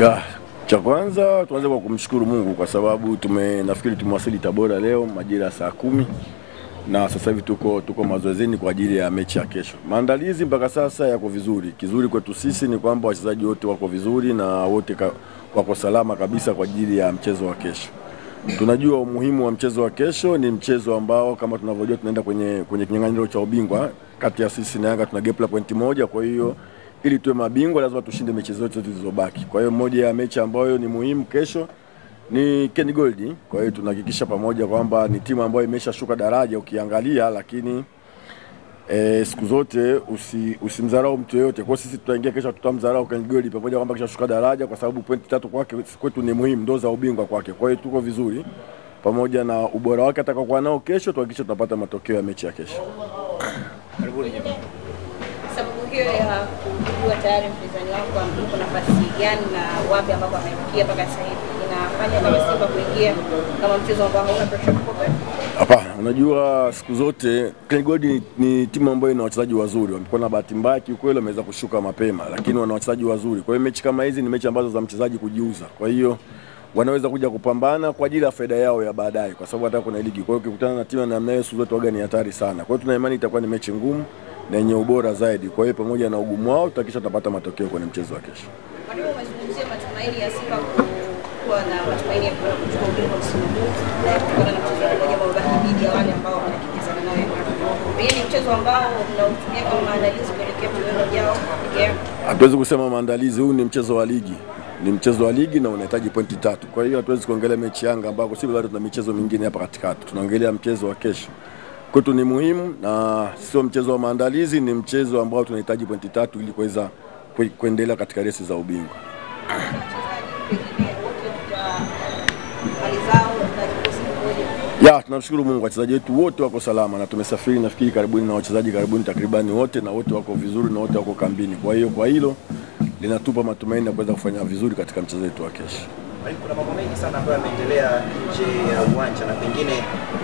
Ya, cha kwanza tuanze kwa kumshukuru Mungu kwa sababu nafikiri tumewasili Tabora leo majira ya saa 10 na sasa hivi tuko mazoezini kwa ajili ya mechi ya kesho. Maandalizi mpaka sasa yako vizuri. Kizuri kwetu sisi ni kwamba wachezaji wote wako vizuri na wote wako salama kabisa kwa ajili ya mchezo wa kesho. Tunajua umuhimu wa mchezo wa kesho, ni mchezo ambao kama tunavyojua tunaenda kwenye kinyang'anyiro cha ubingwa. Kati ya sisi na Yanga tuna gap la pointi moja, kwa hiyo ili tuwe mabingwa lazima tushinde mechi zote zilizobaki. Kwa hiyo moja ya mechi ambayo ni muhimu kesho ni Ken Gold. Kwa hiyo tunahakikisha pamoja kwamba ni timu ambayo imeshashuka daraja ukiangalia, lakini siku zote usimdharau mtu yeyote. Kwa sisi tutaingia kesho tutamdharau Ken Gold pamoja kwamba kishashuka daraja, kwa sababu pointi 3 kwake kwetu ni muhimu, ndo za ubingwa kwake. Kwa hiyo tuko vizuri pamoja na ubora wake atakaokuwa nao kesho, tuhakikisha tunapata matokeo ya mechi ya kesho. Karibuni jamani. Sababu hiyo ya kujua tayari mpinzani wako yuko nafasi gani na wapi ambapo amefikia mpaka sasa hivi inafanya kama Simba kuingia kama mchezo ambao hauna pressure kubwa? Hapana, unajua siku zote Ken Gold ni timu ambayo ina wachezaji wazuri. Wamekuwa na bahati mbaya kiukweli, wameweza kushuka mapema, lakini wana wachezaji wazuri. Kwa hiyo mechi kama hizi ni mechi ambazo za mchezaji kujiuza. Kwa hiyo wanaweza kuja kupambana kwa ajili ya faida yao ya baadaye, kwa sababu hata kuna ligi. Kwa hiyo ukikutana na timu namna hiyo, siku zote waga ni hatari sana. Kwa hiyo tuna imani itakuwa ni mechi ngumu na yenye ubora zaidi. Kwa hiyo pamoja na ugumu wao tutahakikisha tutapata matokeo kwenye mchezo wa kesho. Kwa nini umezungumzia matumaini ya Simba kuwa na matumaini ya kuchukua ubingwa msimu huu na kutokana na mchezo mmoja ambao baki dhidi ya wale ambao wanakimbizana nao? Ni mchezo ambao mnautumia kama maandalizi kuelekea mchezo ujao? Hatuwezi kusema maandalizi, huu ni mchezo wa ligi. Ni mchezo wa ligi na unahitaji pointi 3. Kwa hiyo hatuwezi kuongelea mechi Yanga ambako sisi bado tuna michezo mingine hapa katikati. Tunaongelea mchezo wa kesho. Kwetu ni muhimu na sio mchezo wa maandalizi, ni mchezo ambao tunahitaji pointi 3 ili kuweza kuendelea katika resi za ubingwa. Ya, tunamshukuru Mungu, wachezaji wetu wote wako salama na tumesafiri nafikiri karibuni na wachezaji karibuni takribani wote, na wote wako vizuri na wote wako kambini. Kwa hiyo kwa hilo linatupa matumaini ya kuweza kufanya vizuri katika mchezo wetu wa kesho. Kuna mambo mengi sana ambayo yameendelea nje ya uwanja na pengine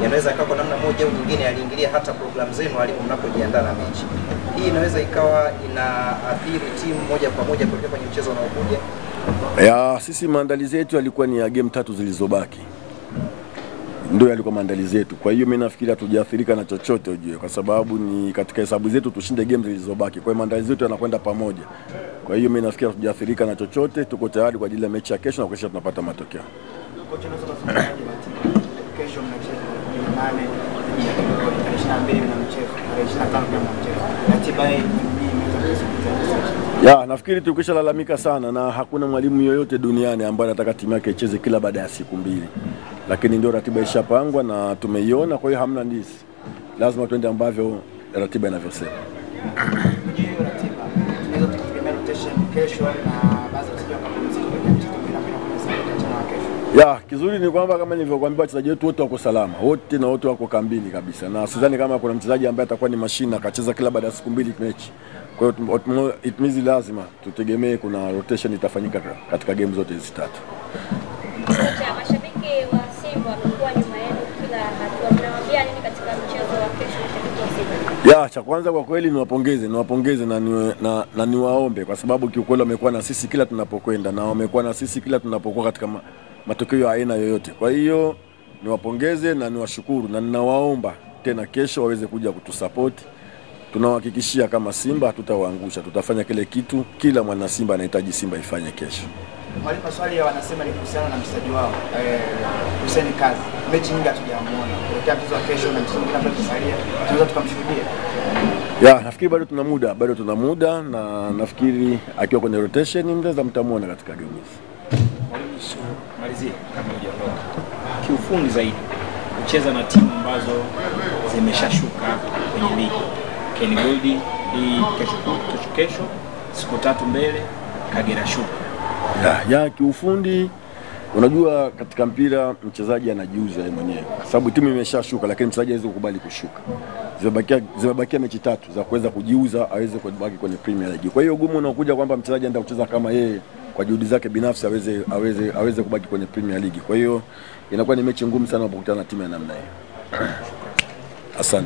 yanaweza ikawa kwa namna moja au nyingine yaliingilia hata programu zenu hadi mnapojiandaa na mechi. Hii inaweza ikawa inaathiri timu moja kwa moja kuelekea kwenye mchezo unaokuja. Ya, sisi maandalizi yetu yalikuwa ni ya game 3 zilizobaki. Ndio yalikuwa maandalizi yetu. Kwa hiyo mimi nafikiri hatujaathirika na chochote ujue, kwa sababu ni katika hesabu zetu tushinde game zilizobaki. Kwa hiyo maandalizi yetu yanakwenda pamoja. Kwa hiyo mimi nafikiri hatujaathirika na chochote, tuko tayari kwa ajili ya mechi ya kesho na kesho tunapata matokeo. Kocha anaweza kusema kesho mnacheza 8 na mchezo 25 na mchezo. Ratiba hii ya, nafikiri tukishalalamika sana na hakuna mwalimu yoyote duniani ambaye anataka timu yake icheze kila baada ya siku 2. Lakini ndio ratiba ishapangwa na tumeiona, kwa hiyo hamna ndisi. Lazima tuende ambavyo ratiba inavyosema. Hiyo ratiba tunaweza tukategemea rotation kesho na baadhi ya wachezaji wakapumzika kwa mchezo wa kesho. Ya, kizuri ni kwamba kama nilivyokuambia wachezaji wetu wote wako salama. Wote na wote wako kambini kabisa. Na sidhani kama kuna mchezaji ambaye atakuwa ni mashine akacheza kila baada ya siku 2 mechi. Kwa hiyo it means lazima tutegemee kuna rotation itafanyika katika game zote hizi 3. Mashabiki wa Simba wamekuwa nyuma yenu kila hatua. Mnawaambia nini katika mchezo wa kesho mashabiki wa Simba? Ya, cha kwanza kwa kweli niwapongeze na niwaombe, kwa sababu kiukweli wamekuwa na sisi kila tunapokwenda na wamekuwa na sisi kila tunapokuwa katika matokeo ya aina yoyote. Kwa hiyo niwapongeze na niwashukuru na ninawaomba tena kesho waweze kuja kutusupport. Tunawahakikishia kama Simba hatutawaangusha, tutafanya kile kitu kila mwana Simba anahitaji Simba ifanye kesho. Mwalimu, swali wanasema ni kuhusiana na mchezaji wao Hussein Kazi. Mechi nyingi hatujamuona. Kuelekea mchezo wa kesho na mchezo mwingine ambao tusalia, tunaweza tukamshuhudia. Ya, nafikiri bado tuna muda na nafikiri akiwa kwenye rotation mtaweza mtamuona katika game hizi. Mwalimu, malizie kama hujaondoka. Kiufundi zaidi kucheza na timu ambazo zimeshashuka kwenye ligi. Ken Gold ni kesho siku 3 mbele Kagera Sugar. Ya, kiufundi unajua katika mpira mchezaji anajiuza yeye mwenyewe, kwa sababu timu imeshashuka, lakini mchezaji hawezi kukubali kushuka. Zimebakia mechi 3 za kuweza kujiuza aweze kubaki kwenye Premier League. Kwa hiyo ugumu unakuja kwamba mchezaji anataka kucheza kama yeye kwa juhudi zake binafsi aweze kubaki kwenye Premier League. Kwa hiyo inakuwa ni mechi ngumu sana unapokutana na timu ya namna hiyo. Asante.